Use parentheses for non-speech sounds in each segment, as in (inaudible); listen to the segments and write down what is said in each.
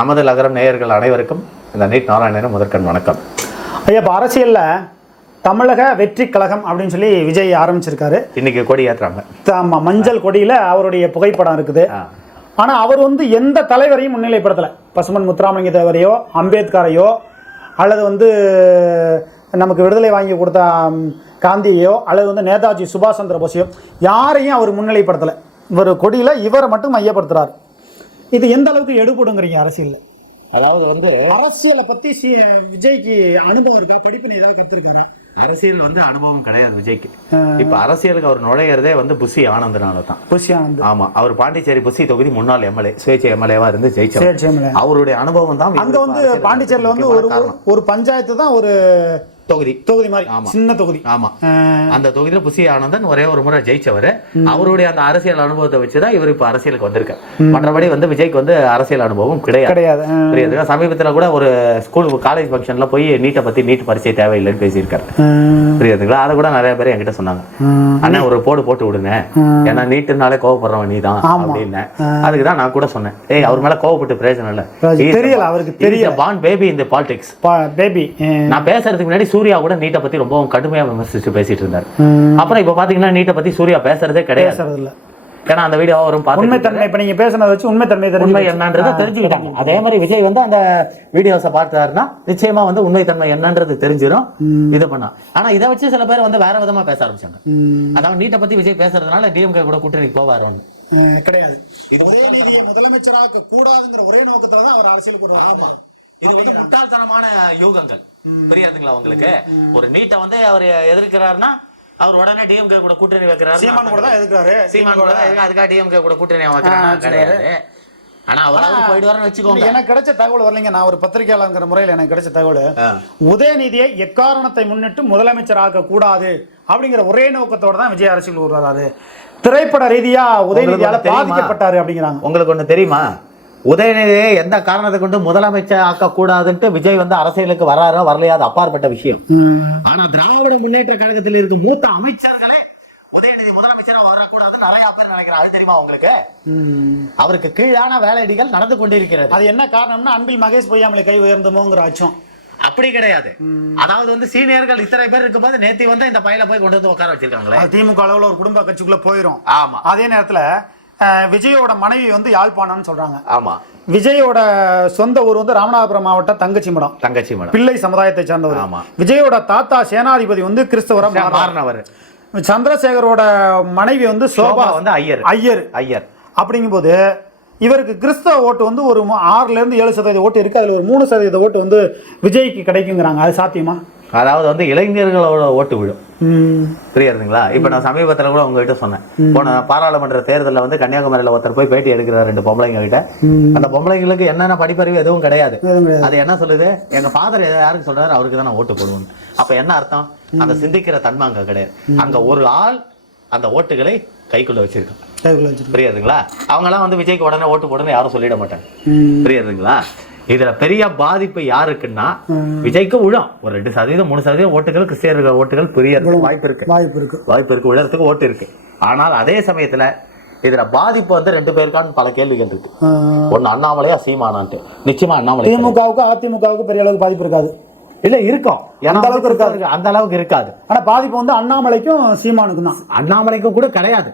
நமது நகரம் நேயர்கள் அனைவருக்கும் இந்த நீட் நாராயணன் முதற்கண் வணக்கம். ஐயா இப்போ அரசியலில் தமிழக வெற்றி கழகம் அப்படின்னு சொல்லி விஜய் ஆரம்பிச்சிருக்காரு. இன்னைக்கு கொடி ஏற்றுறாங்க ஆமாம் மஞ்சள் கொடியில் அவருடைய புகைப்படம் இருக்குது. ஆனால் அவர் வந்து எந்த தலைவரையும் முன்னிலைப்படுத்தலை. பசுமன் முத்துராமலிங்க தேவரையோ அம்பேத்கரையோ அல்லது வந்து நமக்கு விடுதலை வாங்கி கொடுத்த காந்தியையோ அல்லது வந்து நேதாஜி சுபாஷ் சந்திர போஸையோ யாரையும் அவர் முன்னிலைப்படுத்தலை. இவர் கொடியில் இவரை மட்டும் மையப்படுத்துறாரு. இது எந்த அளவுக்கு எடுபடுங்கிறீங்க அரசியலில்? அதாவது வந்து அரசியலை பற்றி விஜய்க்கு அனுபவம் இருக்கா? படிப்பு ஏதாவது கற்றுருக்காரா அரசியல் வந்து அனுபவம் கிடையாது விஜய்க்கு. இப்ப அரசியலுக்கு அவர் நுழையிறதே வந்து புஷி ஆனந்தனால தான். புஷியானந்த் ஆமா. அவர் பாண்டிச்சேரி புஷி தொகுதி முன்னாள் எம்எல்ஏ சுயேட்சை எம்எல்ஏவா இருந்து ஜெயிச்சவர். சரி சரி அவருடைய அனுபவம் தான் அங்க வந்து பாண்டிச்சேரியில் வந்து ஒரு ஒரு பஞ்சாயத்து தான் ஒரு தொகுதி. தொகுதி மாதிரி. ஆமா. சின்ன தொகுதி. ஆமா. அந்த தொகுதியில புசி ஆனந்தன் ஒரே ஒரு முறை ஜெயிச்சவர். அவருடைய அந்த அரசியல் அனுபவத்தை வச்சுதான் இவர் இப்ப அரசியலுக்கு வந்திருக்கார். மற்றபடி வந்து விஜய்க்கு வந்து அரசியல் அனுபவம் கிடையாது. கிடையாது. சமீபத்துல கூட ஒரு ஸ்கூல் காலேஜ் ஃபங்க்ஷன்ல போய் நீட்டை பத்தி நீட் பரிச்சை தேவையில்லைன்னு பேசியிருக்காரு. புரியுதுங்களா? அதை கூட நிறைய பேர் என்கிட்ட சொன்னாங்க. அஹ், அண்ணா ஒரு போடு போட்டு விடுங்க. ஏன்னா நீட்டுனாலே கோவப்படுறவன் நீ தான் அப்படின்னு. அதுக்கு தான் நான் கூட சொன்னேன். ஏய் அவர் மேல கோவப்பட்டு பிரயோஜனம் இல்ல. தெரியல அவருக்கு தெரியல. பான் பேபி இந்த பாலிடிக்ஸ் பேபி நான் பேசுறதுக்கு முன்னாடி சூர்யா கூட நீட்டை பத்தி ரொம்பவும் கடுமையா விமர்சிச்சு பேசிட்டு இருந்தாரு. அப்புறம் இப்ப பாத்தீங்கன்னா நீட்டை பத்தி சூர்யா பேசுறதே கிடையாது. ஏன்னா அந்த வீடியோ வரும் பார்த்து உண்மைத்தன்மை இப்ப நீங்க பேசுனதை வச்சு உண்மைத்தன்மை உண்மை தெரிஞ்சு என்னன்றதை தெரிஞ்சுக்கிட்டாங்க. அதே மாதிரி விஜய் வந்து அந்த வீடியோஸை பார்த்தாருன்னா நிச்சயமா வந்து உண்மைத்தன்மை என்னன்றது தெரிஞ்சிடும் இது பண்ணா. ஆனா இதை வச்சு சில பேர் வந்து வேற விதமா பேச ஆரம்பிச்சாங்க. அதாவது நீட்டை பத்தி விஜய் பேசுறதுனால டிஎம்கே கூட கூட்டணிக்கு போவாருன்னு கிடையாது. உதயநிதியை முதலமைச்சராக்க கூடாதுங்கிற ஒரே நோக்கத்துல தான் அவர் அரசியல் வருவார் இது வந்து முட்டாள்தனமான யூகங்கள். புரியுதுங்களா உங்களுக்கு? ஒரு நீட்டை வந்து அவர் எதிர்க்கிறாருன்னா அவர் உடனே டிஎம்கே கூட கூட்டணி வைக்கிறாரு. சீமான் கூட தான் எதுக்குறாரு சீமான் கூட தான் அதுக்காக டிஎம்கே கூட கூட்டணி வைக்கிறாங்க கிடையாது. ஆனா அவராவது போயிடுவாருன்னு வச்சுக்கோங்க. எனக்கு கிடைச்ச தகவல் வரலைங்க. நான் ஒரு பத்திரிகையாளங்கிற முறையில் எனக்கு கிடைச்ச தகவல் உதயநிதியை எக்காரணத்தை முன்னிட்டு முதலமைச்சர் ஆக்க கூடாது அப்படிங்கிற ஒரே நோக்கத்தோட தான் விஜய் அரசியல் வருவாரு திரைப்பட ரீதியா உதயநிதியால? பாதிக்கப்பட்டாரு அப்படிங்கிறாங்க. உங்களுக்கு ஒண்ணு தெரியுமா? உதயநிதியை எந்த காரணத்தை கொண்டு முதலமைச்சர் ஆக்க கூடாதுன்ட்டு விஜய் வந்து அரசியலுக்கு வராரோ வரலையா அது அப்பாற்பட்ட விஷயம். ஆனா திராவிட முன்னேற்ற கழகத்தில் இருக்கும் மூத்த அமைச்சர்களே உதயநிதி முதலமைச்சரா வரக்கூடாதுன்னு நிறைய பேர் நினைக்கிறாங்க. அது தெரியுமா உங்களுக்கு. அவருக்கு கீழான வேலையடிகள் நடந்து கொண்டிருக்கிறது. அது என்ன காரணம்னா அன்பில் மகேஷ் பொய்யாமலை கை உயர்ந்தமோங்கிற அச்சம். அப்படி கிடையாது. அதாவது வந்து சீனியர்கள் இத்தனை பேர் இருக்கும்போது நேத்தி வந்து இந்த பையில போய் கொண்டு வந்து உட்கார வச்சிருக்காங்களே. திமுக அளவுல ஒரு குடும்ப கட்சிக்குள்ள போயிரும். ஆமா. அதே நேரத்துல விஜயோட மனைவி வந்து யாழ்ப்பாணம்னு சொல்றாங்க. ஆமா. விஜயோட சொந்த ஊர் வந்து ராமநாதபுரம் மாவட்டம் தங்கச்சிமடம் தங்கச்சி மேடம். பிள்ளை சமுதாயத்தை சார்ந்தவர். ஆமா. விஜயோட தாத்தா சேனாதிபதி வந்து கிறிஸ்தவர மாறினவர். சந்திரசேகரோட மனைவி வந்து சோபா. வந்து ஐயர். ஐயர். ஐயர். அப்படிங்கும்போது இவருக்கு கிறிஸ்தவ ஓட்டு வந்து ஒரு மு- ஆறுல இருந்து ஏழு சதவீத ஓட்டு இருக்கு. அதுல ஒரு மூணு சதவீத ஓட்டு வந்து விஜய்க்கு கிடைக்குங்கிறாங்க. அது சாத்தியமா? அதாவது வந்து இளைஞர்களோட ஓட்டு விழும். புரியுதுங்களா? இப்ப நான் சமீபத்துல கூட உங்ககிட்ட சொன்னேன். போன பாராளுமன்ற தேர்தல்ல வந்து கன்னியாகுமரியில ஒருத்தர் போய் பேட்டி எடுக்கிறார் ரெண்டு பொம்பளைங்க கிட்ட. அந்த பொம்பளைங்களுக்கு என்னென்ன படிப்பறிவு எதுவும் கிடையாது. அது என்ன சொல்லுது? எங்க ஃபாதர் யாருக்கு சொல்றாரு? அவருக்கு தான் நான் ஓட்டு போடுவேன். அப்ப என்ன அர்த்தம்? அந்த சிந்திக்கிற தன்மை அங்க கிடையாது அங்க ஒரு ஆள் அந்த ஓட்டுகளை கைக்குள்ள வச்சிருக்கான். புரியுதுங்களா? அவங்க எல்லாம் வந்து விஜய்க்கு உடனே ஓட்டு போடுன்னு யாரும் சொல்லிட மாட்டாங்க. புரியுதுங்களா? இதுல பெரிய பாதிப்பு யாருக்குன்னா விஜய்க்கு விழும் ஒரு ரெண்டு சதவீதம் மூணு சதவீதம் ஓட்டுகள் கிறிஸ்டியர்கள் ஓட்டுகள் பெரிய வாய்ப்பு இருக்கு. வாய்ப்பு இருக்கு. வாய்ப்பு இருக்கு விழறதுக்கு ஓட்டு இருக்கு. ஆனால் அதே சமயத்துல இதுல பாதிப்பு வந்து ரெண்டு பேருக்கான்னு பல கேள்விகள் இருக்கு. ஒண்ணு அண்ணாமலையா சீமானான்ட்டு. நிச்சயமா அண்ணாமலை திமுகவுக்கு அதிமுகவுக்கு பெரிய அளவுக்கு பாதிப்பு இருக்காது. இல்ல இருக்கும். அந்த அளவுக்கு இருக்காது. அந்த அளவுக்கு இருக்காது. ஆனா பாதிப்பு வந்து அண்ணாமலைக்கும் சீமானுக்கும் தான். அண்ணாமலைக்கும் கூட கிடையாது.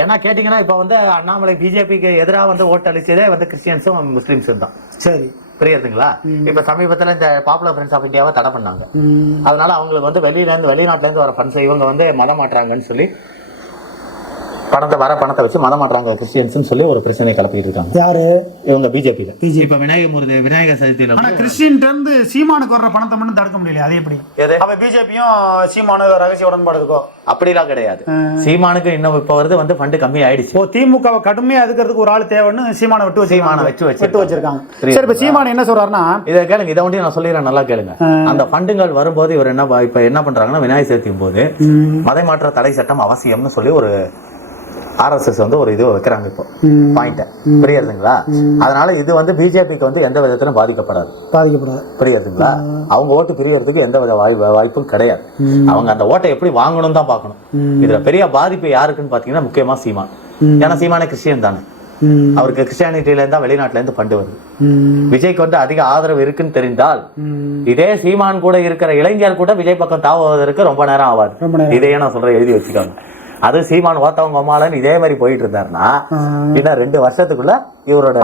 ஏன்னா கேட்டீங்கன்னா இப்ப வந்து அண்ணாமலை பிஜேபிக்கு எதிரா வந்து ஓட்டு அளிச்சதே வந்து கிறிஸ்டியன்ஸும் முஸ்லிம்ஸும் தான். சரி. புரியுதுங்களா? இப்ப சமீபத்துல இந்த பாப்புலர் ஃப்ரெண்ட்ஸ் ஆஃப் இந்தியாவை தடை பண்ணாங்க. அதனால அவங்களுக்கு வந்து வெளியில இருந்து வெளிநாட்டுல இருந்து வர ஃபண்ட்ஸ் இவங்க வந்து மதம் மாட்டுறாங்கன்னு சொல்லி பணத்தை வர பணத்தை வச்சு மதம் மாட்டுறாங்க கிறிஸ்டியன்ஸ் சொல்லி ஒரு பிரச்சனை கிளப்பிட்டு இருக்காங்க. யாரு? இவங்க பிஜேபியில இப்ப விநாயகர் முருது விநாயகர் சதுர்த்தியில ஆனா கிறிஸ்டின்ல இருந்து சீமானுக்கு வர்ற பணத்தை மட்டும் தடுக்க முடியல அது எப்படி? அப்ப பிஜேபியும் சீமானு ரகசிய உடன்பாடு இருக்கோ? அப்படிலாம் கிடையாது. சீமானுக்கு இன்னும் இப்ப வருது வந்து ஃபண்ட் கம்மி ஆயிடுச்சு ஓ திமுகவை கடுமையா எதுக்கிறதுக்கு ஒரு ஆள் தேவைன்னு சீமானை விட்டு சீமானை வச்சிருக்காங்க வச்சு வச்சிருக்காங்க. விட்டு வச்சிருக்காங்க. புரியுது. சரி இப்ப சீமான் என்ன சொல்றாருன்னா இதை கேளுங்க இதை ஒண்டி நான் சொல்லிடுறேன் நல்லா கேளுங்க. அந்த ஃபண்டுகள் வரும்போது இவர் என்ன இப்ப என்ன பண்றாங்கன்னா விநாயகர் சதுர்த்தியும் போது மதை மாற்ற தடை சட்டம் அவசியம்னு சொல்லி ஒரு ஆர்எஸ்எஸ் வந்து ஒரு இது வைக்கிறாங்க இப்போ. பாயிண்ட் புரியுதுங்களா? அதனால இது வந்து பிஜேபிக்கு வந்து எந்த விதத்திலும் பாதிக்கப்படாது. பாதிக்கப்படாது. புரியுதுங்களா? அவங்க ஓட்டு பிரியறதுக்கு எந்த வித வாய் வாய்ப்பும் கிடையாது. அவங்க அந்த ஓட்டை எப்படி வாங்கணும் தான் பார்க்கணும். இதுல பெரிய பாதிப்பு யாருக்குன்னு பாத்தீங்கன்னா முக்கியமா சீமான். ஏன்னா சீமானே கிறிஸ்டியன் தானே. அவருக்கு கிறிஸ்டியானிட்டில இருந்தா வெளிநாட்டுல இருந்து ஃபண்டு வருது. விஜய்க்கு வந்து அதிக ஆதரவு இருக்குன்னு தெரிந்தால். இதே சீமான் கூட இருக்கிற இளைஞர் கூட விஜய் பக்கம் தாவுவதற்கு ரொம்ப நேரம் ஆகாது. இதையே நான் சொல்றேன் எழுதி வச்சுக்கோங்க. அது சீமான் ஓத்தவங்க அம்மாலன்னு இதே மாதிரி போயிட்டு இருந்தாருன்னா. இன்னும் ரெண்டு வருஷத்துக்குள்ள இவரோட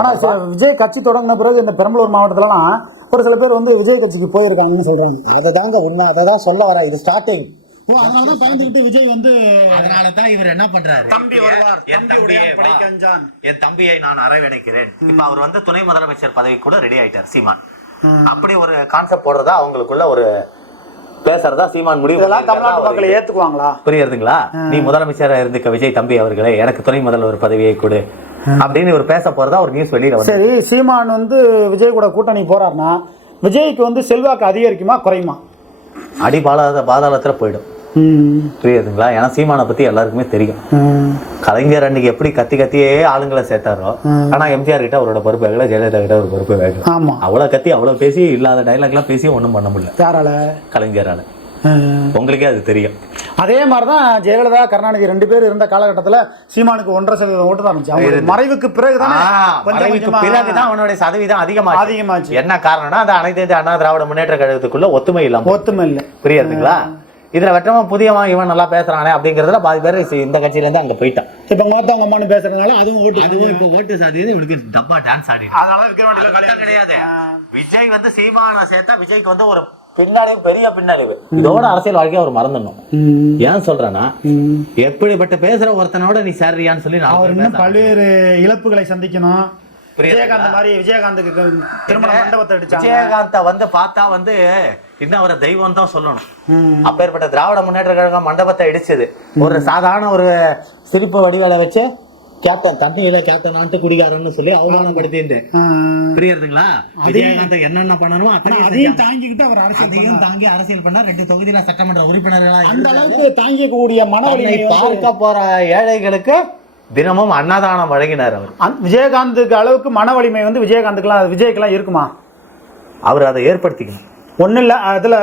விஜய் கட்சி தொடங்கின பிறகு இந்த பெரம்பலூர் மாவட்டத்துலலாம் ஒரு சில பேர் வந்து விஜய் கட்சிக்கு போயிருக்காங்கன்னு சொல்றாங்க. அதை தாங்க உண்மை அதை தான் சொல்ல வர இது ஸ்டார்டிங் ஓ அதனாலதான் பயந்துகிட்டு விஜய் வந்து அதனால தான் இவர் என்ன பண்றாரு? தம்பி வருவார். என் தம்பி தம்பியை உடையான் வா. படைக்கு அஞ்சான். என் தம்பியை நான் அரவணைக்கிறேன். இப்ப அவர் வந்து துணை முதலமைச்சர் பதவி கூட ரெடி ஆயிட்டார் சீமான். அப்படி ஒரு கான்செப்ட் போடுறதா அவங்களுக்குள்ள ஒரு பேசுறதா சீமான் முடிவு தமிழ்நாட்டு மக்களை ஏத்துக்குவாங்களா? புரியுதுங்களா நீ முதலமைச்சரா இருந்துக்க விஜய் தம்பி அவர்களே எனக்கு துணை முதல்வர் பதவியை கொடு அப்படின்னு இவர் பேச போறதா ஒரு நியூஸ் வெளியில சரி சீமான் வந்து விஜய் கூட கூட்டணி போறாருன்னா விஜய்க்கு வந்து செல்வாக்கு அதிகரிக்குமா குறையுமா? அடி பாலாத பாதாளத்துல போயிடும். புரியுதுங்களா? ஏன்னா சீமானை பத்தி எல்லாருக்குமே தெரியும். கலைஞர் அன்னைக்கு எப்படி கத்தி கத்தியே ஆளுங்களை சேர்த்தாரோ ஆனா எம்ஜிஆர் கிட்ட அவரோட பொறுப்பு வேகல ஜெயலலிதா கிட்ட ஒரு பொறுப்பு வேகல. ஆமா. அவ்வளவு கத்தி அவ்வளவு பேசி இல்லாத டைலாக் எல்லாம் பேசி ஒண்ணும் பண்ண முடியல. யாரால? கலைஞரால. உங்களுக்கே அது தெரியும். அதே மாதிரிதான் ஜெயலலிதா கருணாநிதி ரெண்டு பேர் இருந்த காலகட்டத்துல சீமானுக்கு ஒன்றரை சதவீதம் ஓட்டு தான் இருந்துச்சு. மறைவுக்கு கொஞ்சமா பிறகுதான் அவனுடைய சதவீதம் அதிகமாச்சு. அதிகமாச்சு. என்ன காரணம்னா அந்த அனைத்து அண்ணா திராவிட முன்னேற்ற கழகத்துக்குள்ள ஒத்துமை இல்லாம ஒத்துமை இல்லை. புரியுதுங்களா? இதுல வெட்டமா புதியவன் இவன் நல்லா பேசுறானே அப்படிங்கறதுல பாதி பேர் இந்த கட்சியில இருந்து அங்க போயிட்டான். இப்ப மொத்தவங்க அம்மானு பேசுறதுனால அதுவும் ஓட்டு அதுவும் இப்போ ஓட்டு சாதியது இவனுக்கு டப்பா டான்ஸ் ஆடி அதனால அதெல்லாம் கிடையாது. விஜய் வந்து சீமான சேர்த்தா விஜய்க்கு வந்து ஒரு பின்னடைவு பெரிய பின்னடைவு. இதோட அரசியல் வாழ்க்கையை அவர் மறந்துடணும். ஏன் சொல்றேன்னா எப்படிப்பட்ட பேசுற ஒருத்தனோட நீ சேர்றியான்னு சொல்லி நான் அவர் இன்னும் பல்வேறு இழப்புகளை சந்திக்கணும்? விஜயகாந்த் மாதிரி விஜயகாந்துக்கு திருமண மண்டபத்தை விஜயகாந்த வந்து பார்த்தா வந்து இன்னும் அவரை தெய்வம் தான் சொல்லணும். அப்பேற்பட்ட திராவிட முன்னேற்ற கழகம் மண்டபத்தை இடிச்சது. ஒரு சாதாரண ஒரு சிரிப்பு வடிவேலை வச்சு கேப்டன் தண்ணியில கேப்டன் ஆண்டு குடிகாரன்னு சொல்லி அவமானப்படுத்திட்டு. புரியுதுங்களா விஜயகாந்த் என்னென்ன பண்ணணுமோ அதையும் தாங்கிக்கிட்டு அவர் அரசியல் அதையும் தாங்கி அரசியல் பண்ணா ரெண்டு தொகுதியில சட்டமன்ற உறுப்பினர்களா அந்த அளவுக்கு தாங்கிக்கூடிய மன தன்னை வலிமை வந்து பார்க்க போற ஏழைகளுக்கு தினமும் அன்னதானம் வழங்கினார் அவர். விஜயகாந்துக்கு அளவுக்கு மன வலிமை வந்து விஜயகாந்துக்குலாம் விஜய்க்கெல்லாம் இருக்குமா? அவர் அதை ஏற்படுத்திக்கணும். ஒன்றும் இல்லை அதில்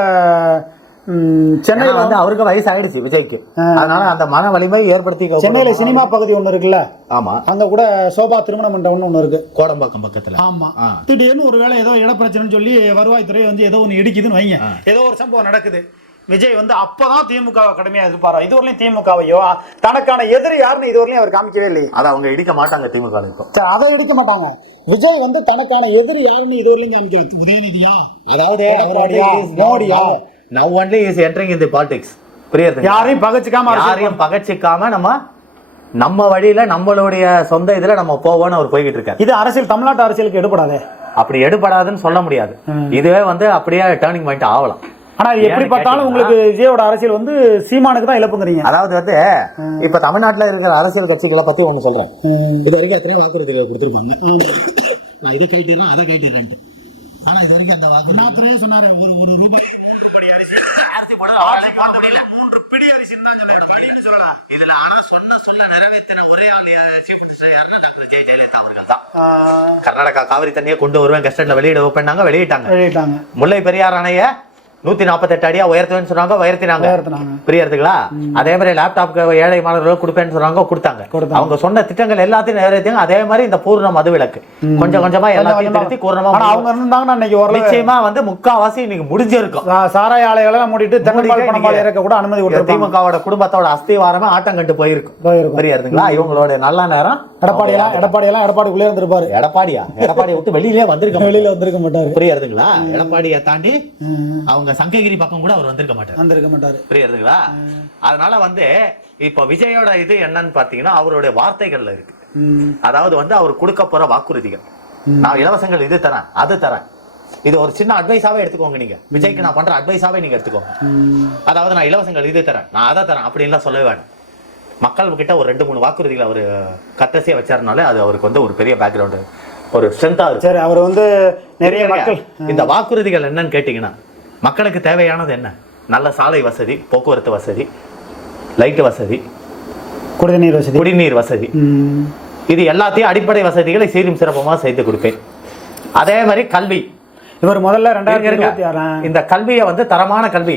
சென்னையில் வந்து அவருக்கு வயசு ஆயிடுச்சு விஜய்க்கு அதனால அந்த மன வலிமை ஏற்படுத்தி சென்னையில் சினிமா பகுதி ஒன்று இருக்குல்ல? ஆமா. அங்கே கூட சோபா திருமண மண்டபம்னு ஒன்று இருக்கு. கோடம்பாக்கம் பக்கத்துல. ஆமா. ஆ. திடீர்னு ஒரு வேளை ஏதோ இடப்பிரச்சனைன்னு சொல்லி வருவாய்த்துறை வந்து ஏதோ ஒன்று இடிக்குதுன்னு வைங்க. ஏதோ ஒரு சம்பவம் நடக்குது. விஜய் வந்து அப்பதான் திமுக கடுமையா எதிர்பாரா இதுவரையிலும் திமுகவையோ தனக்கான எதிரி யாருன்னு இதுவரையிலும் அவர் காமிக்கவே இல்லையே. அதை அவங்க இடிக்க மாட்டாங்க திமுக சரி, அதை இடிக்க மாட்டாங்க. விஜய் வந்து தனக்கான எதிரி யாருன்னு இதுவரையிலும் காமிக்கிறார் உதயநிதியா? அதாவது எடப்பாடியா? மோடியா? Now only is entering in the politics புரியுது? யாரையும் பகச்சுக்காம யாரையும் பகச்சிக்காம நம்ம நம்ம வழியில நம்மளுடைய சொந்த இதுல நம்ம போவோம்னு அவர் போய்கிட்டு இருக்காரு. இது அரசியல் தமிழ்நாட்டு அரசியலுக்கு எடுபடாதே? அப்படி எடுபடாதுன்னு சொல்ல முடியாது. இதுவே வந்து அப்படியே டேர்னிங் பாயிண்ட் ஆகலாம். ஆனா எப்படி பார்த்தாலும் உங்களுக்கு விஜயோட அரசியல் வந்து சீமானுக்கு தான் இழப்புங்கிறீங்க. அதாவது வந்து இப்ப தமிழ்நாட்டுல இருக்கிற அரசியல் கட்சிகளை பத்தி ஒண்ணு சொல்றேன். இது வரைக்கும் எத்தனை வாக்குறுதிகள் கொடுத்துருப்பாங்க. நான் இதை கைட்டுறேன் அதை கைட்டுறேன் ஆனா இது வரைக்கும் அந்த வாக்கு அண்ணாத்துறையே சொன்னாரு. ஒரு ஒரு ரூபாய் மூன்று பிடி அரிசி தான் சொன்னாரு. படின்னு சொல்லலாம் இதுல ஆனா சொன்ன சொல்ல நிறைவேற்றின ஒரே ஆள் சீஃப் மினிஸ்டர் யாருன்னா டாக்டர் ஜெய ஜெயலலிதா அவர்கள் தான். கர்நாடகா காவிரி தண்ணியை கொண்டு வருவேன் கஸ்டர்ட்ல வெளியிட வைப்பேன்னாங்க வெளியிட்டாங்க. வெளியிட்டாங்க. முல்லை பெரியார் அணைய நூத்தி நாற்பத்தெட்டு அடியா உயர்த்துவேன்னு சொன்னாங்க உயர்த்தினாங்க. புரியுறதுங்களா? அதே மாதிரி லேப்டாப்க்கு ஏழை மாணவர்களுக்கு கொடுப்பேன்னு சொன்னாங்க கொடுத்தாங்க. அவங்க சொன்ன திட்டங்கள் எல்லாத்தையும் நிறைவேற்றிங்க அதே மாதிரி இந்த பூர்ண மது விலக்கு கொஞ்சம் கொஞ்சமா எல்லாத்தையும் திருத்தி பூர்ணமா அவங்க இருந்தாங்கன்னா இன்னைக்கு ஓரளவு நிச்சயமா வந்து முக்காவாசி இன்னைக்கு முடிஞ்சிருக்கும். சாராய ஆலைகளை மூடிட்டு தென்னம்பால் பணம்பால் இறக்க கூட அனுமதி கொடுத்துருப்பாங்க. திமுகவோட குடும்பத்தோட அஸ்திவாரமே ஆட்டம் கண்டு போயிருக்கும். புரியுறதுங்களா இவங்களோட நல்ல நேரம். எடப்பாடி எல்லாம் எடப்பாடி எல்லாம் எடப்பாடிக்குள்ளே இருந்திருப்பாரு. எடப்பாடியா? எடப்பாடியை விட்டு வெளியிலே வந்திருக்க (laughs) வெளியில வந்திருக்க மாட்டாரு. புரியுறதுங்களா எடப்பாடியை தாண்டி அவங்க சங்ககிரி பக்கம் கூட அவர் வந்திருக்க மாட்டார். வந்திருக்க மாட்டாரு. புரியுறதுங்களா அதனால வந்து இப்ப விஜயோட இது என்னன்னு பாத்தீங்கன்னா அவருடைய வார்த்தைகள்ல இருக்கு. அதாவது வந்து அவர் கொடுக்க போற வாக்குறுதிகள். நான் இலவசங்கள் இது தரேன் அது தரேன். இது ஒரு சின்ன அட்வைஸாவே எடுத்துக்கோங்க நீங்க. விஜய்க்கு நான் பண்ற அட்வைஸாவே நீங்க எடுத்துக்கோங்க. அதாவது நான் இலவசங்கள் இது தரேன் நான் அதை தரேன் அப்படின்லாம் சொல்லவே வேண்டாம். மக்கள் கிட்ட ஒரு ரெண்டு மூணு வாக்குறுதிகள் அவர் கட்டசியா வச்சாருனாலே அது அவருக்கு வந்து ஒரு பெரிய பேக்ரவுண்டு ஒரு ஸ்ட்ரென்த்தா இருக்கு சரி அவர் வந்து நிறைய மக்கள் இந்த வாக்குறுதிகள் என்னன்னு கேட்டீங்கன்னா மக்களுக்கு தேவையானது என்ன? நல்ல சாலை வசதி போக்குவரத்து வசதி லைட் வசதி குடிநீர் வசதி. குடிநீர் வசதி. இது எல்லாத்தையும் அடிப்படை வசதிகளை சீரும் சிறப்புமா செய்து கொடுப்பேன். அதே மாதிரி கல்வி. இவர் முதல்ல ரெண்டாயிரத்தி இந்த கல்வியை வந்து தரமான கல்வி.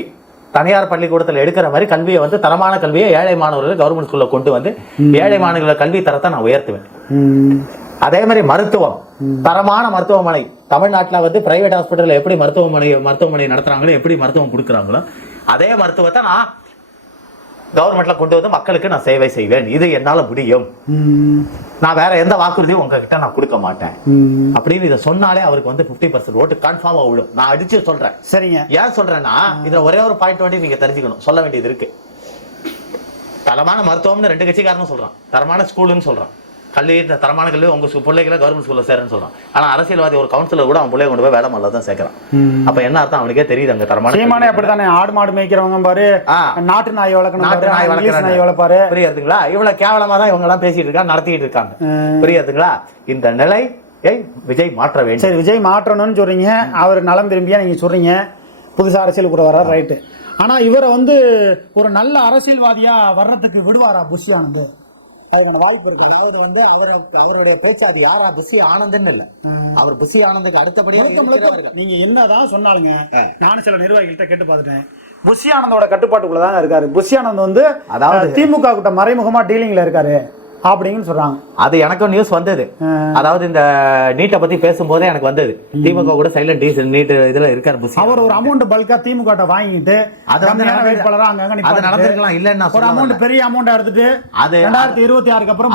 தனியார் பள்ளிக்கூடத்தில் எடுக்கிற மாதிரி கல்வியை வந்து தரமான கல்வியை ஏழை மாணவர்கள் கவர்மெண்ட் ஸ்கூல்ல கொண்டு வந்து ஏழை மாணவர்களோட கல்வி தரத்தை நான் உயர்த்துவேன். அதே மாதிரி மருத்துவம். தரமான மருத்துவமனை. தமிழ்நாட்டுல வந்து பிரைவேட் ஹாஸ்பிட்டல்ல எப்படி மருத்துவமனை மருத்துவமனை நடத்துறாங்களோ எப்படி மருத்துவம் கொடுக்குறாங்களோ அதே மருத்துவத்தை நான் கவர்மெண்ட்ல கொண்டு வந்து மக்களுக்கு நான் சேவை செய்வேன். இது என்னால முடியும். நான் வேற எந்த வாக்குறுதியும் உங்ககிட்ட நான் கொடுக்க மாட்டேன். அப்படின்னு இதை சொன்னாலே அவருக்கு வந்து 50% பர்சன்ட் ஓட்டு கன்ஃபார்மா விழும். நான் அடிச்சு சொல்றேன். சரிங்க. ஏன் சொல்றேன்னா இதுல ஒரே ஒரு பாயிண்ட் வந்து நீங்க தெரிஞ்சுக்கணும். சொல்ல வேண்டியது இருக்கு. தரமான மருத்துவம்னு ரெண்டு கட்சிக்காரனும் சொல்றான். தரமான ஸ்கூலுன்னு சொல்றான். கல்வி தரமான கல்வி உங்க பிள்ளைகளை கவர்மெண்ட் ஸ்கூல்ல சேரன்னு சொல்றான். ஆனா அரசியல்வாதி ஒரு கவுன்சிலர் கூட அவன் பிள்ளைய கொண்டு போய் வேலை மல்ல தான் சேர்க்கறான். அப்ப என்ன அர்த்தம்? அவனுக்கே தெரியுது அங்க தரமான சீமானே. அப்படித்தானே? ஆடு மாடு மேய்க்கிறவங்க பாரு. நாட்டு நாய் வளர்க்கணும் நாட்டு நாய் வளர்க்கறாங்க. நாய் வளர்ப்பாரு. புரியுதுங்களா இவ்வளவு கேவலமா தான் இவங்க எல்லாம் பேசிட்டு இருக்காங்க நடத்திட்டு இருக்காங்க. புரியுதுங்களா இந்த நிலையை விஜய் மாற்ற வேண்டும். சரி விஜய் மாற்றணும்னு சொல்றீங்க. அவர் நலம் விரும்பியா நீங்க சொல்றீங்க. புதுசா அரசியலுக்கு வர்றாரு ரைட்டு ஆனா இவரை வந்து ஒரு நல்ல அரசியல்வாதியா வர்றதுக்கு விடுவாரா புஷி ஆனந்த்? அதுக்கான வாய்ப்பு இருக்கு. அதாவது வந்து அவர் அவருடைய பேச்சு அது யாரா? புசி ஆனந்தன்னு இல்ல. அவர் புசி ஆனந்துக்கு அடுத்தபடியா முழுக்க முழுக்க இருக்கிறவர்கள். நீங்க என்னதான் சொன்னாலுங்க. நானும் சில நிர்வாகிகள்ட்ட கேட்டு பார்த்துட்டேன். புஷி ஆனந்தோட கட்டுப்பாட்டுக்குள்ள தாங்க இருக்காரு. புஷி ஆனந்த் வந்து அதாவது- திமுக கிட்ட மறைமுகமா டீலிங்ல இருக்காரு. அப்படின்னு சொல்றாங்க. அது எனக்கும் நியூஸ் வந்தது. அதாவது இந்த நீட்டை பத்தி பேசும்போதே எனக்கு வந்தது. திமுக கூட சைலண்ட் டீசல் நீட் இதுல இருக்காரு அவர் ஒரு அமௌண்ட் பல்கா திமுக கிட்ட வாங்கிட்டு அது வந்து வேட்பாளரா அங்கங்க அது நடந்திருக்கலாம் நான் ஒரு அமௌண்ட். பெரிய அமௌண்ட் எடுத்துட்டு அது- ரெண்டாயிரத்தி இருபத்தி ஆறுக்கு அப்புறம்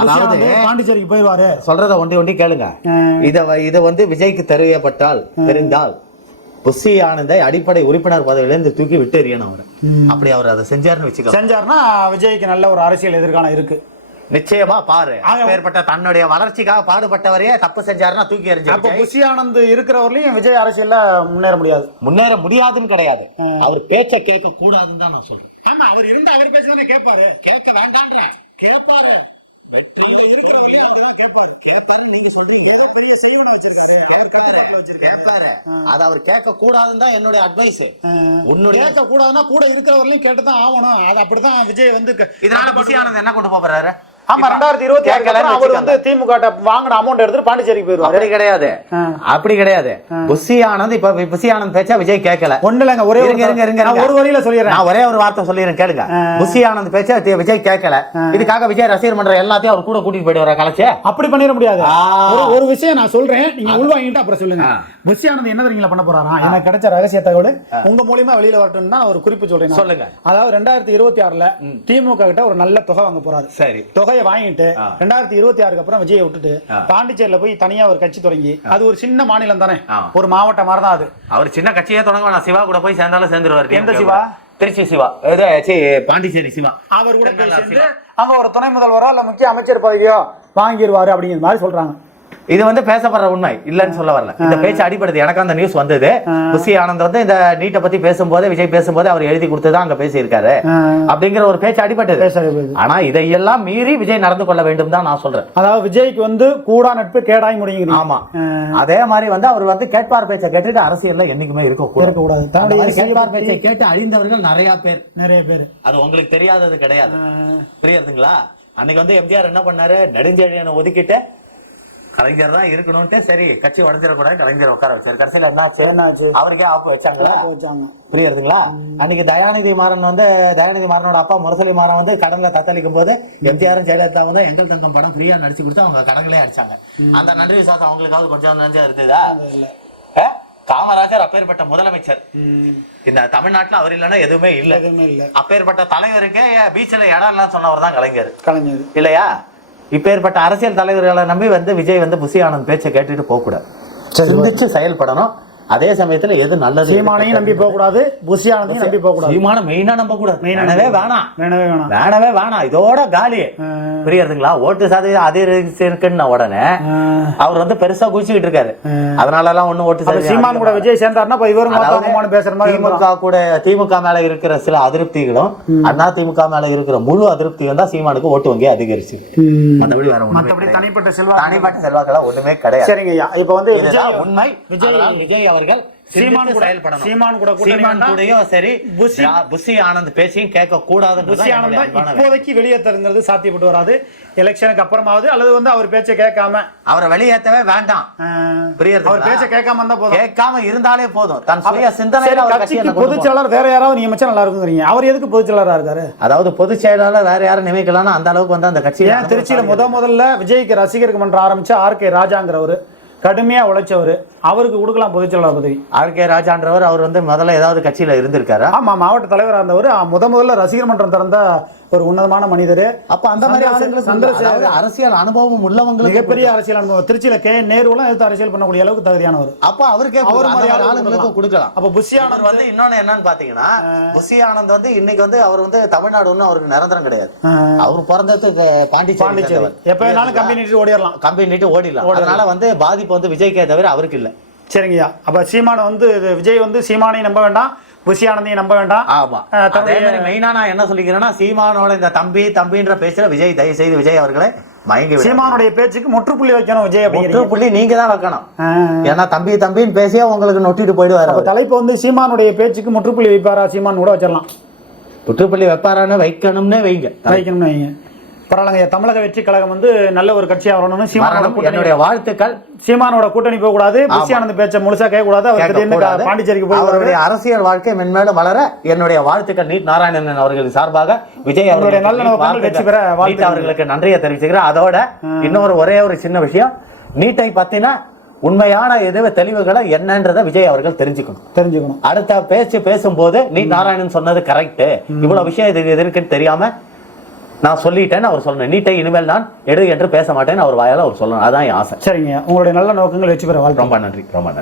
பாண்டிச்சேரிக்கு போயிடுவாரு. சொல்றத ஒண்டி ஒண்டி கேளுங்க. இத இத வந்து விஜய்க்கு தெரியப்பட்டால் தெரிந்தால் புஷி ஆனந்தை அடிப்படை உறுப்பினர் பதவியிலிருந்து தூக்கி விட்டு எறியணும் அவர். அப்படி அவர் அதை செஞ்சாருன்னு வச்சுக்கோ செஞ்சாருன்னா விஜய்க்கு நல்ல ஒரு அரசியல் எதிர்காலம் இருக்கு. நிச்சயமா பாரு. அப்பேற்பட்ட தன்னுடைய வளர்ச்சிக்காக பாடுபட்டவரையே தப்பு செஞ்சாருன்னா தூக்கி எறிஞ்சு அப்ப புஷி ஆனந்த் இருக்கிறவர்களையும் விஜய் அரசியல்ல முன்னேற முடியாது. முன்னேற முடியாதுன்னு கிடையாது. அவர் பேச்ச கேட்க கூடாதுன்னு தான் நான் சொல்றேன். ஆமா அவர் இருந்து அவர் பேசுறதே கேட்பாரு. கேட்க வேண்டான்ற கேட்பாரு. இருக்கிறவர்களையும் அங்கதான் கேட்பாரு. கேட்பாரு நீங்க சொல்றீங்க. ஏதோ பெரிய செய்வனை வச்சிருக்காரு. கேட்பாரு. கேட்பாரு. அது அவர் கேட்க கூடாதுன்னு தான் என்னுடைய அட்வைஸ் உன்னுடைய கேட்க கூடாதுன்னா கூட இருக்கிறவர்களையும் கேட்டுதான் ஆகணும். அது அப்படிதான் விஜய் வந்து இதனால புஷி ஆனந்த் என்ன கொண்டு போறாரு? ஆமா ரெண்டாயிரத்தி இருபத்தி ஆறு அவர் வந்து திமுக வாங்கின அமௌண்ட் எடுத்துட்டு பாண்டிச்சேரிக்கு போயிருவாரு அப்படி கிடையாது. அப்படி கிடையாது. புஷி ஆனந்த் இப்ப புஷி ஆனந்த் பேச்சா விஜய் கேட்கல. ஒண்ணு இல்லைங்க ஒரே ஒரு இருங்க, இருங்க, இருங்க, நான் இருங்க. ஒரு வரியில சொல்லிடுறேன். நான் ஒரே ஒரு வார்த்தை சொல்லிடுறேன் கேளுங்க. புஷி ஆனந்த் பேச்சா விஜய் கேட்கல. இதுக்காக விஜய் ரசிகர் மன்ற எல்லாத்தையும் அவர் கூட கூட்டிட்டு போயிட்டு வர கலைச்சே? அப்படி பண்ணிட முடியாது. ஒரு விஷயம் நான் சொல்றேன் நீங்க உள்வாங்கிட்டு அப்புறம் சொல்லுங்க. புஷி ஆனந்த் என்ன தெரியுங்களா பண்ண போறாரா? எனக்கு கிடைச்ச ரகசிய தகவல் உங்க மூலியமா வெளியில வரட்டும்னு தான் ஒரு குறிப்பு சொல்றேன். சொல்லுங்க. அதாவது ரெண்டாயிரத்தி இருபத்தி ஆறுல திமுக கிட்ட ஒரு நல்ல தொகை வாங்க போறாரு. சரி. தொகையை வாங்கிட்டு ரெண்டாயிரத்தி இருபத்தி ஆறுக்கு அப்புறம் விஜயை விட்டுட்டு பாண்டிச்சேரியில போய் தனியா ஒரு கட்சி தொடங்கி அது ஒரு சின்ன மாநிலம் தானே. ஒரு மாவட்டம் மாதிரி தான் அது. அவர் சின்ன கட்சியே தொடங்க வேணாம் சிவா கூட போய் சேர்ந்தாலும் சேர்ந்துருவாரு எந்த சிவா? திருச்சி சிவா. பாண்டிச்சேரி சிவா. அவர் கூட அங்க ஒரு துணை முதல்வரோ இல்ல முக்கிய அமைச்சர் பதவியோ வாங்கிடுவாரு அப்படிங்கிற மாதிரி சொல்றாங்க. இது வந்து பேசப்படுற உண்மை. இல்லன்னு சொல்ல வரல. இந்த பேச்சு அடிப்படுது எனக்கு அந்த நியூஸ் வந்தது. புஷி ஆனந்த் வந்து இந்த நீட்டை பத்தி பேசும்போது விஜய் பேசும்போது அவர் எழுதி கொடுத்துதான் அங்க பேசியிருக்காரு. அப்படிங்கிற ஒரு பேச்சு அடிபட்டது. ஆனா இதையெல்லாம் மீறி விஜய் நடந்து கொள்ள வேண்டும் தான் நான் சொல்றேன். அதாவது விஜய்க்கு வந்து கூடா நட்பு கேடாய் முடியுங்க ஆமா. அதே மாதிரி வந்து அவர் வந்து கேட்பார் பேச்சை கேட்டுட்டு அரசியல்ல என்னைக்குமே இருக்க. கூடாது கேட்பார் பேச்சை கேட்டு அழிந்தவர்கள் நிறைய பேர். நிறைய பேர். அது உங்களுக்கு தெரியாதது கிடையாது. புரியுதுங்களா அன்னைக்கு வந்து எம்ஜிஆர் என்ன பண்ணாரு? நெடுஞ்செழியனை ஒதுக்கிட்டு கலைஞர் தான் இருக்கணும்ட்டு சரி கட்சி உடஞ்சிடக்கூடாது கலைஞர் உட்கார வச்சாரு. கடைசியில என்னாச்சு? என்னாச்சு? அவருக்கே ஆப்பு வச்சாங்களா? வச்சாங்க. புரியுதுங்களா அன்னைக்கு தயாநிதி மாறன் வந்து தயாநிதி மாறனோட அப்பா முரசொலி மாறன் வந்து கடன்ல தத்தளிக்கும் போது எம்ஜிஆரும் ஜெயலலிதா வந்து எங்கள் தங்கம் படம் ஃப்ரீயா நடிச்சு கொடுத்து அவங்க கடன்களே அடிச்சாங்க. அந்த நன்றி விசுவாசம் அவங்களுக்காவது கொஞ்சம் நஞ்சம் இருக்குதா? ஆ? காமராஜர் அப்பேற்பட்ட முதலமைச்சர். இந்த தமிழ்நாட்டுல அவர் இல்லைன்னா எதுவுமே இல்ல. எதுவுமே இல்ல. அப்பேற்பட்ட தலைவருக்கே பீச்சில் இடம் இல்லைன்னு சொன்னவர் தான் கலைஞர். கலைஞர். இல்லையா? இப்பேற்பட்ட அரசியல் தலைவர்களை நம்பி வந்து விஜய் வந்து புசி ஆனந்த் பேச்சை கேட்டுட்டு போக கூடாது சரி, சிந்திச்சு செயல்படணும். அதே சமயத்துல எது நல்லது சீமானையும் நம்பி போக கூடாது புஷி ஆனந்தையும் நம்பி போக கூடாது சீமான மெயினா நம்ப கூடாது. வேணவே வேணாம். வேணவே வேணாம். வேணவே வேணாம். இதோட காலி. புரியுதுங்களா ஓட்டு சதவீதம் அதிகரிச்சுன்னு உடனே அவர் வந்து பெருசா குதிச்சுக்கிட்டு இருக்காரு. அதனால எல்லாம் ஒண்ணு ஓட்டு சதவீதம் சீமான் கூட விஜய் சேர்ந்தாருன்னா இவரும் பேசுற மாதிரி. திமுக கூட திமுக மேல இருக்கிற சில அதிருப்திகளும் அண்ணா திமுக மேல இருக்கிற முழு அதிருப்தியும் தான் சீமானுக்கு ஓட்டு வங்கி அதிகரிச்சு. மத்தபடி வேற மத்தபடி. தனிப்பட்ட செல்வா தனிப்பட்ட செல்வாக்கெல்லாம் ஒண்ணுமே கிடையாது. சரிங்க ஐயா இப்ப வந்து உண்மை. விஜய் விஜய் அவர்கள் சீமான் கூட செயல்படணும் சீமான் கூட சீமான். கூடயும் சரி புஷி- புஷி ஆனந்த் பேசியும் கேட்க கூடாதுன்றது புஷி ஆனந்த். இப்போதைக்கு வெளியேற்றுங்கிறது சாத்தியப்பட்டு வராது எலெக்ஷனுக்கு அப்புறமாவது அல்லது வந்து அவர் பேச்சை கேட்காம அவரை வெளியேற்றவே வேண்டாம் புரியுதுங்களா? அவர் பேச்சை கேட்காம இருந்தா போதும் கேட்காம இருந்தாலே போதும் தன் சுய சிந்தனையில கட்சிக்கு கொண்டு போகணும். பொதுச் செயலாளர் வேற யாராவது நியமிச்சா நல்லா இருக்குங்கிறீங்க அவர் எதுக்கு பொதுச் செயலாளரா இருக்காரு அதாவது பொதுச் செயலாளர் வேற யாரும் நியமிக்கலாம்னு அந்த அளவுக்கு வந்து அந்த ஏன் திருச்சியில முத முதல்ல விஜய்க்கு ரசிகருக்கு மன்றம் ஆரம்பிச்ச ஆர் கே ராஜாங்கிறவர் கடுமையா உழைச்சவர் அவருக்கு கொடுக்கலாம் பொதுச் செயலாளர் பதவி. ஆர் கே ராஜான்றவர் அவர் வந்து முதல்ல ஏதாவது கட்சியில இருந்திருக்காரா? ஆமா மாவட்ட தலைவரா இருந்தவர். முத முதல்ல ரசிகர் மன்றம் திறந்த ஒரு உன்னதமான மனிதர். அப்ப அந்த மாதிரி சந்திரசேகர் அரசியல் அனுபவம் உள்ளவங்களுக்கு மிகப்பெரிய அரசியல் அனுபவம். திருச்சியில கே நேருலாம் எதிர்த்து அரசியல் பண்ணக்கூடிய அளவுக்கு தகுதியானவர். அப்ப அவருக்கே அவர் அவர் மாதிரி மாதிரி ஆளுங்களுக்கு கொடுக்கலாம். அப்ப புஷியானவர் அவர் வந்து இன்னொன்னு என்னன்னு பாத்தீங்கன்னா புஷி ஆனந்த் வந்து இன்னைக்கு வந்து அவர் வந்து தமிழ்நாடு ஒன்றும் அவருக்கு நிரந்தரம் கிடையாது. அவர் பிறந்தது பாண்டிச்சேரி. எப்ப வேணாலும் கம்பெனி நீட்டு ஓடிடலாம். கம்பெனி நீட்டு ஓடிடலாம். அதனால வந்து பாதிப்பு வந்து விஜய்க்கே தவிர அவருக்கு இல்ல. சரிங்கய்யா அப்ப சீமானை வந்து விஜய் வந்து சீமானையும் நம்ப வேண்டாம் புஷி ஆனந்தையும் நம்ப வேண்டாம். ஆமா. அதே மாதிரி மெயினா நான் என்ன சொல்லிக்கிறேன்னா சீமானோட இந்த தம்பி தம்பின்ற பேசுற விஜய் தயவு செய்து விஜய் அவர்களை மயங்கி. சீமானுடைய பேச்சுக்கு முற்றுப்புள்ளி வைக்கணும் விஜய் முற்றுப்புள்ளி நீங்க தான் வைக்கணும். ஏன்னா தம்பி தம்பின்னு பேசியே உங்களுக்கு நொட்டிட்டு போயிடுவாரு. தலைப்பு வந்து சீமானுடைய பேச்சுக்கு முற்றுப்புள்ளி வைப்பாரா? சீமான் கூட வச்சிடலாம். முற்றுப்புள்ளி வைப்பாரான்னு வைக்கணும்னே வைங்க. வைக்கணும்னு வைங்க. பரவாயில்லைங்க. தமிழக வெற்றி கழகம் வந்து நல்ல ஒரு கட்சியா வரணும்னு சீமானோட வரணும். கூட்டணி. என்னுடைய வாழ்த்துக்கள். சீமானோட கூட்டணி போக கூடாது புஷி ஆனந்த் பேச்ச முழுசா கேட்க கூடாது அவர் கேட்கக்கூடாது. பாண்டிச்சேரிக்கு போய் அவருடைய அரசியல் வாழ்க்கை மென்மேலும் வளர என்னுடைய வாழ்த்துக்கள் நீட் நாராயணன் அவர்களின் சார்பாக விஜய் அவர்களுக்கு நல்ல. வெற்றி பெற வாழ்த்துக்கள். அவர்களுக்கு நன்றியை தெரிவிச்சுக்கிறேன். அதோட இன்னொரு ஒரே ஒரு சின்ன விஷயம். நீட்டை பத்தின உண்மையான எதுவ தெளிவுகளை என்னன்றதை விஜய் அவர்கள் தெரிஞ்சுக்கணும். தெரிஞ்சுக்கணும். அடுத்த பேச்சு பேசும்போது நீட் நாராயணன் சொன்னது கரெக்ட் இவ்வளவு விஷயம் இது இது இருக்குன்னு தெரியாம நான் சொல்லிட்டேன்னு அவர் சொல்லணும். நீட்டை இனிமேல் நான் எடு என்று பேச மாட்டேன்னு அவர் வாயால அவர் சொல்லணும். அதான் என் ஆசை. சரிங்க. உங்களுடைய நல்ல நோக்கங்கள் வெற்றி பெற வாழ்த்து ரொம்ப நன்றி. ரொம்ப நன்றி.